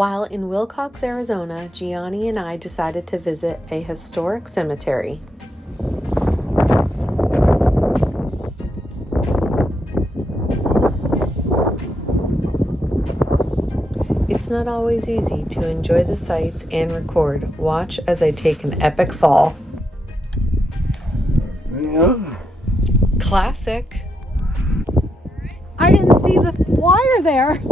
While in Willcox, Arizona, Gianni and I decided to visit a historic cemetery. It's not always easy to enjoy the sights and record. Watch as I take an epic fall. Yeah. Classic. I didn't see the wire there.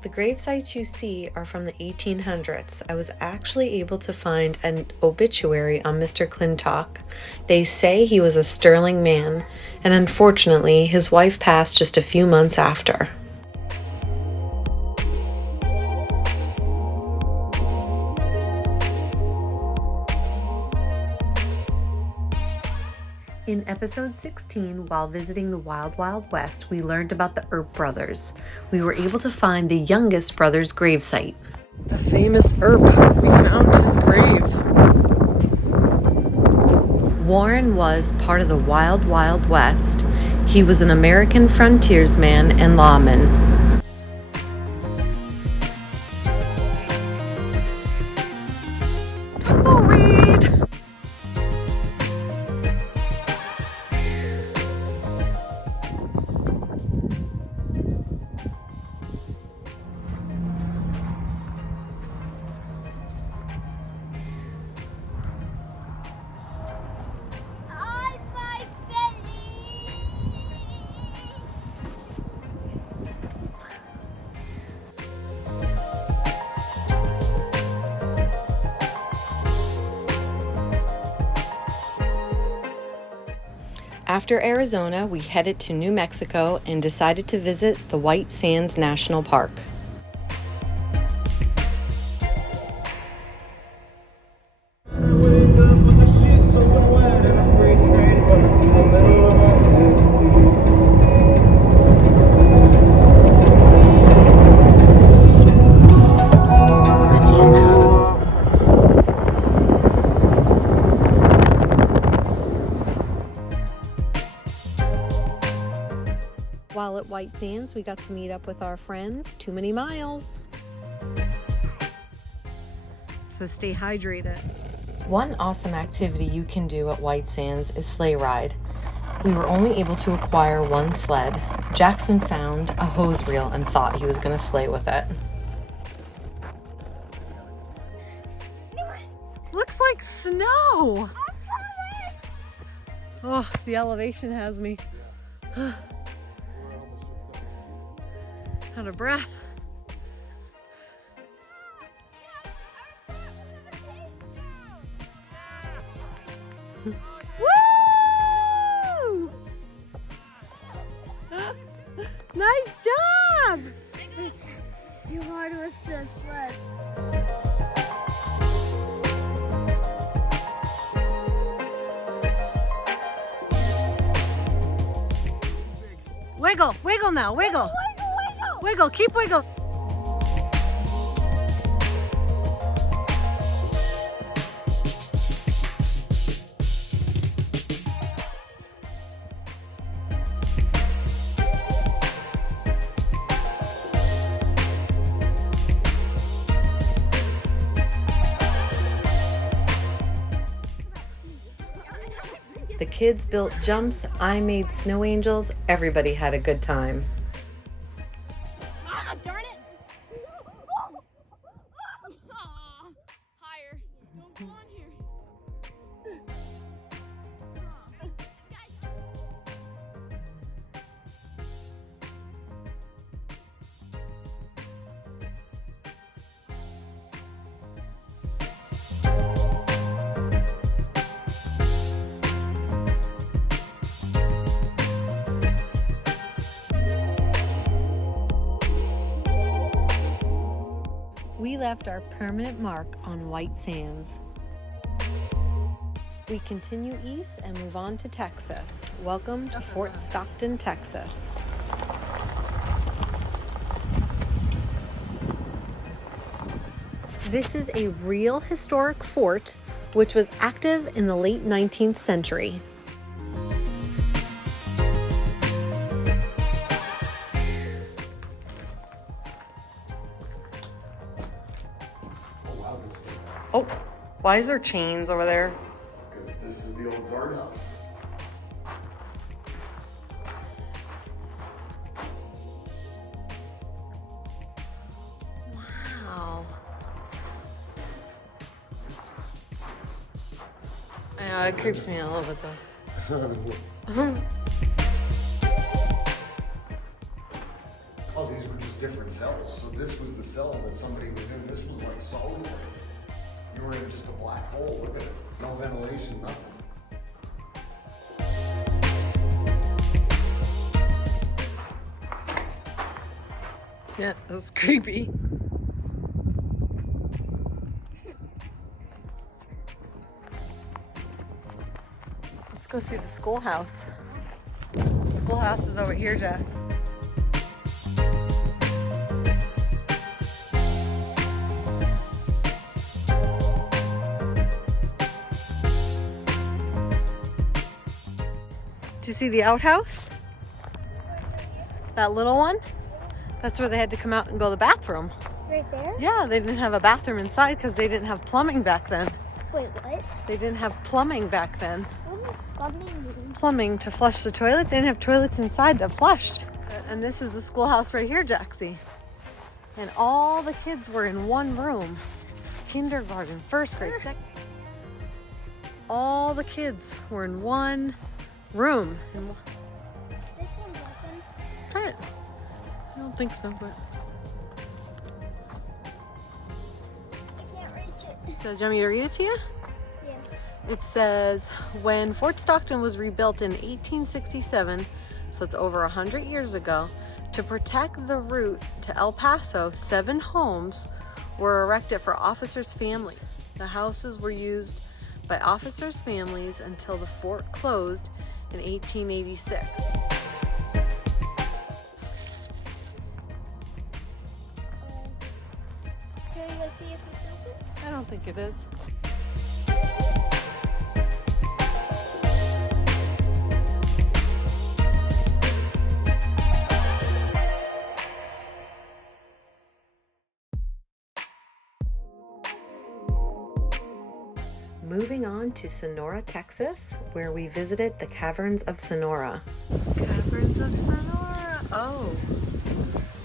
The grave sites you see are from the 1800s. I was actually able to find an obituary on Mr. Clintock. They say he was a sterling man, and unfortunately, his wife passed just a few months after. In episode 16, while visiting the Wild Wild West, we learned about the Earp brothers. We were able to find the youngest brother's gravesite. The famous Earp. We found his grave. Warren was part of the Wild Wild West. He was an American frontiersman and lawman. After Arizona, we headed to New Mexico and decided to visit the White Sands National Park. While at White Sands, we got to meet up with our friends. Too many miles. So stay hydrated. One awesome activity you can do at White Sands is Sleigh Ride. We were only able to acquire one sled. Jaxson found a hose reel and thought he was going to sleigh with it. Looks like snow. Oh, the elevation has me out of breath. Woo! Nice job! It's too hard with the sled. Wiggle, wiggle now, wiggle. Wiggle, keep wiggle. The kids built jumps, I made snow angels, everybody had a good time. Ah, darn it! Higher. Don't go on here. We left our permanent mark on white sands. We continue east and move on to Texas. Welcome to Fort Stockton, Texas. This is a real historic fort which was active in the late 19th century. Oh, why is there chains over there? Because this is the old guardhouse. Wow. Yeah, it creeps me out a little bit though. Oh, these were just different cells. So this was the cell that somebody was in. This was like solitary. You were in just a black hole. Look at it. No ventilation, nothing. Yeah, that's creepy. Let's go see the schoolhouse. The schoolhouse is over here, Jax. Did you see the outhouse? That little one? That's where they had to come out and go to the bathroom. Right there? Yeah, they didn't have a bathroom inside because they didn't have plumbing back then. Wait, what? They didn't have plumbing back then. What is plumbing? Plumbing to flush the toilet. They didn't have toilets inside that flushed. And this is the schoolhouse right here, Jaxie. And all the kids were in one room. Kindergarten, first grade, second. All the kids were in one room. This one's open. Try it. I don't think so, but I can't reach it. so do you want me to read it to you? Yeah. It says, when Fort Stockton was rebuilt in 1867, so it's over 100 years ago, to protect the route to El Paso, 7 homes were erected for officers' families. The houses were used by officers' families until the fort closed in 1886. Can we go see if it's open? I don't think it is. Moving on to Sonora, Texas, where we visited the Caverns of Sonora. Caverns of Sonora. Oh,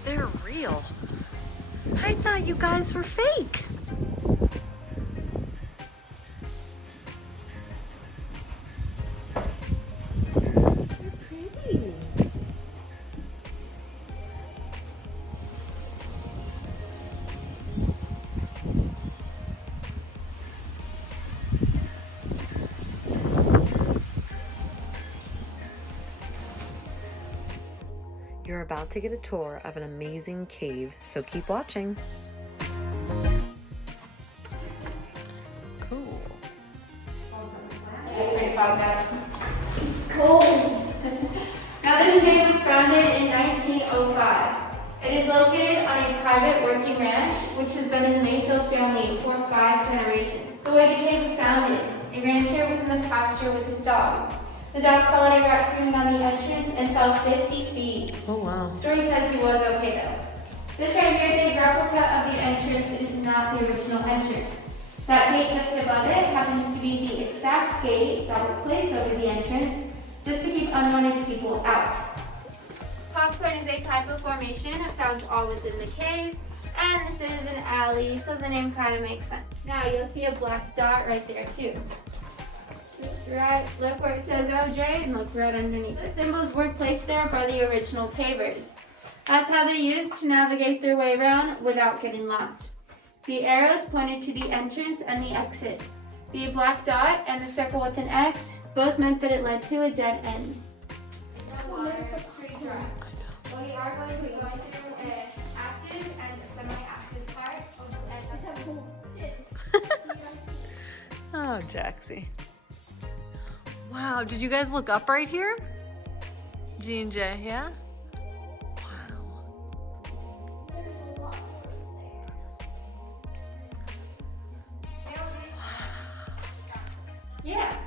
they're real. I thought you guys were fake. You're about to get a tour of an amazing cave, so keep watching. Cool. Pretty fogged up. Cold. Now this cave was founded in 1905. It is located on a private working ranch, which has been in the Mayfield family for 5 generations. The way the cave was founded, a rancher was in the pasture with his dog. The dog followed a raccoon on the entrance and fell 50 feet. Oh wow. The story says he was okay though. This right here is a replica of the entrance. It is not the original entrance. That gate just above it happens to be the exact gate that was placed over the entrance just to keep unwanted people out. Popcorn is a type of formation found all within the cave, and this is an alley, so the name kind of makes sense. Now you'll see a black dot right there too. Right, look where it says OJ and look right underneath. The symbols were placed there by the original pavers. That's how they used to navigate their way around without getting lost. The arrows pointed to the entrance and the exit. The black dot and the circle with an X both meant that it led to a dead end. No water, pretty dry. We are going to be going through an active and a semi-active part of the Oh, Jaxie. Wow, did you guys look up right here? G and J, yeah? Yeah.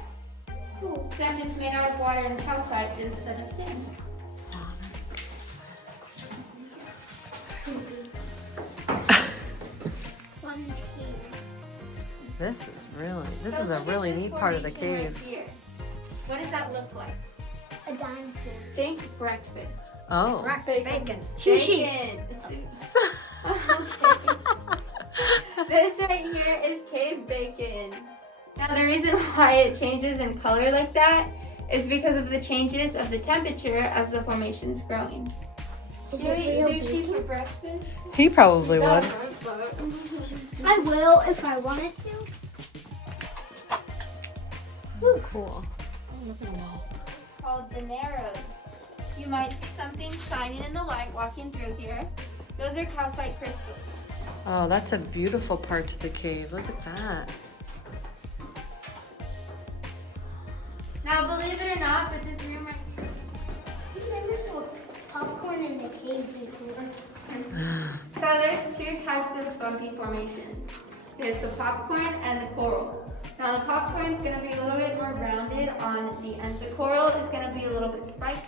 Cool. Except it's made out of water and calcite instead of sand. This is a really neat part of the cave. Right here. What does that look like? A dinosaur. Think breakfast. Oh. Bacon. Sushi. Bacon. Okay. This right here is cave bacon. Now the reason why it changes in color like that is because of the changes of the temperature as the formation's growing. Is Should it we eat real sushi bacon? for breakfast? He probably would. I will if I wanted to. Cool. Called the Narrows. You might see something shining in the light walking through here. Those are calcite crystals. Oh, that's a beautiful part to the cave. Look at that. Now, believe it or not, but this room right here. I never saw popcorn in the cave before. So there's two types of bumpy formations. There's the popcorn and the coral. Now the popcorn is going to be a little bit more rounded on the ends. The coral is going to be a little bit spiky.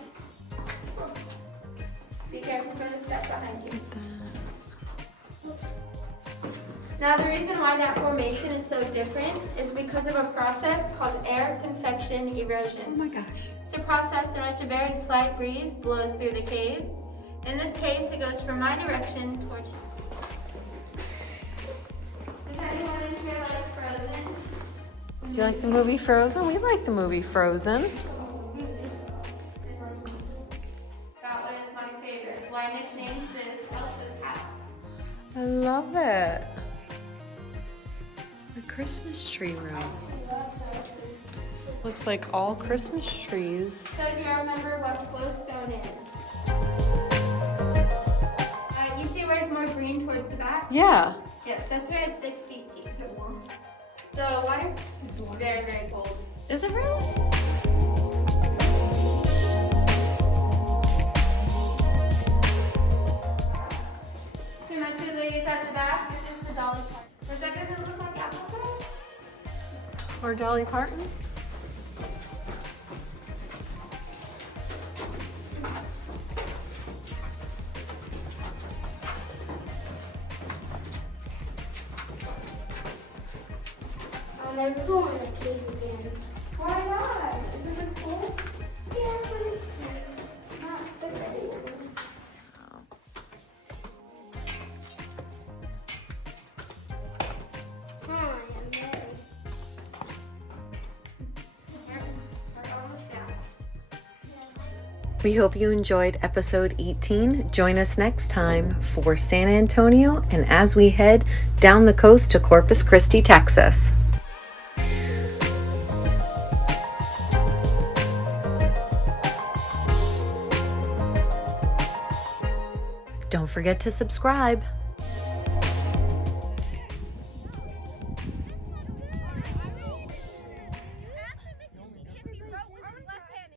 Be careful for the stuff behind you. Now the reason why that formation is so different is because of a process called air convection erosion. Oh my gosh. It's a process in which a very slight breeze blows through the cave. In this case, it goes from my direction towards you. Does anyone in here like Frozen? Do you like the movie Frozen? We like the movie Frozen. That one is my favorite. Why nicknamed this Elsa's house. I love it. The Christmas tree room. Looks like all Christmas trees. So if you remember what flowstone is. You see where it's more green towards the back? Yeah. Yes, that's where it's 6 feet deep. Is it warm? The water? It's very, very cold. Is it really? So my two ladies at the back, this is the Dolly Parton. Does that gonna look like applesauce? Or Dolly Parton? I'll never go in a cave again. Why not? Isn't this cool? Yeah, but it's not specific. Hi, I'm Mary. We're almost down. We hope you enjoyed episode 18. Join us next time for San Antonio and as we head down the coast to Corpus Christi, Texas. Don't forget to subscribe.